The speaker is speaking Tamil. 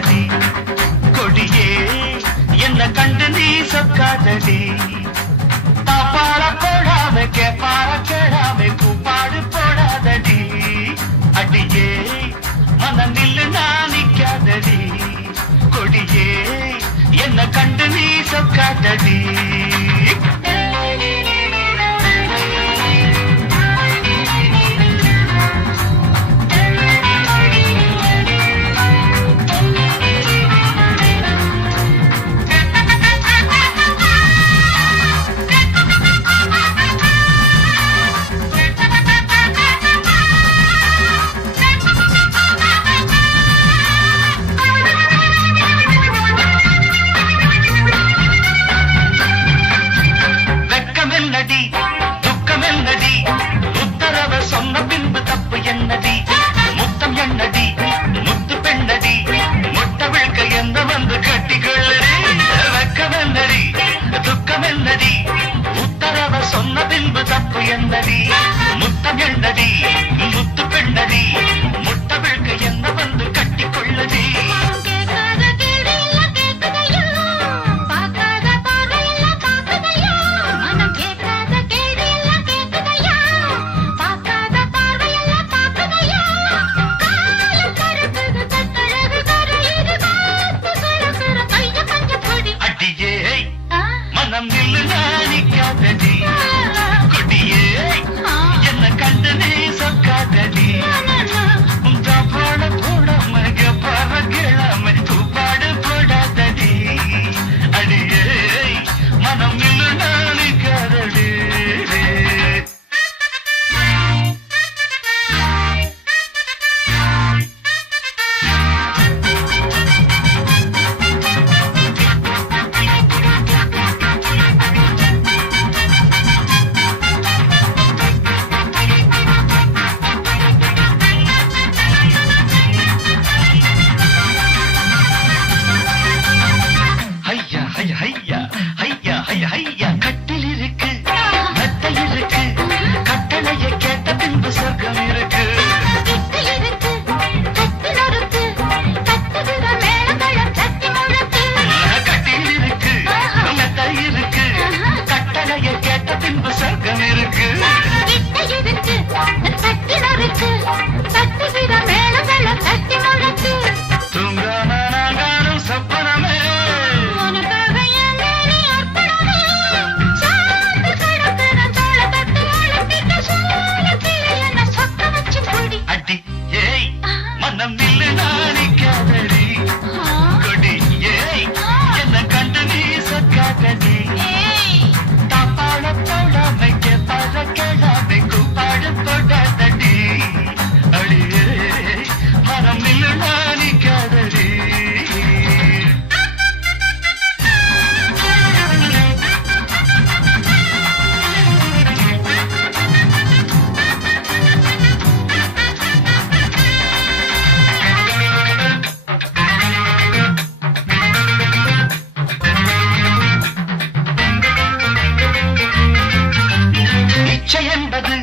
சொக்காதடி கொடியே என்ன கண்டு நீ சொக்காதடி தாப்பாள போடாம கேப்பாள கேடாம கூப்பாடு போடாதடி அடியே மனம் நில்லு நான் நிக்காதடி கொடியே என்ன கண்டு நீ சொக்காதடி துக்கம் என்னடி உத்தரவ சொன்ன பின்பு தப்பு என்னடி முத்தம் என்னடி முத்து பெண்ணடி முட்ட விழ்க்க எந்த வந்து கட்டிக்கொள்ளடி வெக்கம் என்னடி துக்கம் என்னடி உத்தரவ சொன்ன பின்பு தப்பு என்னடி முத்தம் என்னடி முத்து பெண்ணடி முட்ட விழ்க்க எந்த வந்து கட்டிக்கொள்ளடி மனம் நில்லு நாணிக்காதடி கொடியே என்ன கண்டு நீ சொக்காதடி போட போடாம பற கிழமை தூப்பாடு போடாதடி அடியே மனம் நில்லு நாணிக்காதடி கட்டில் இருக்கு மெத்தை இருக்கு கட்டளைய கேட்ட பின்பு சொர்க்கம் இருக்கு கட்டில் இருக்கு மெத்தை இருக்கு கட்டளைய கேட்ட பின்பு சொர்க்கம் இருக்கு தூங்காம நாங்கானும் சொப்பனமே மனம் நில்லு நாணிக்காதடி கொடி ஏய் என்ன கண்டு நீ சொக்காதடி தாப்பாள போடாம கேப்பாள கேடாம கூப்பாடு போடாதடி அடியே மனம் நில்லு நாணிக்காதடி இச்சை என்பது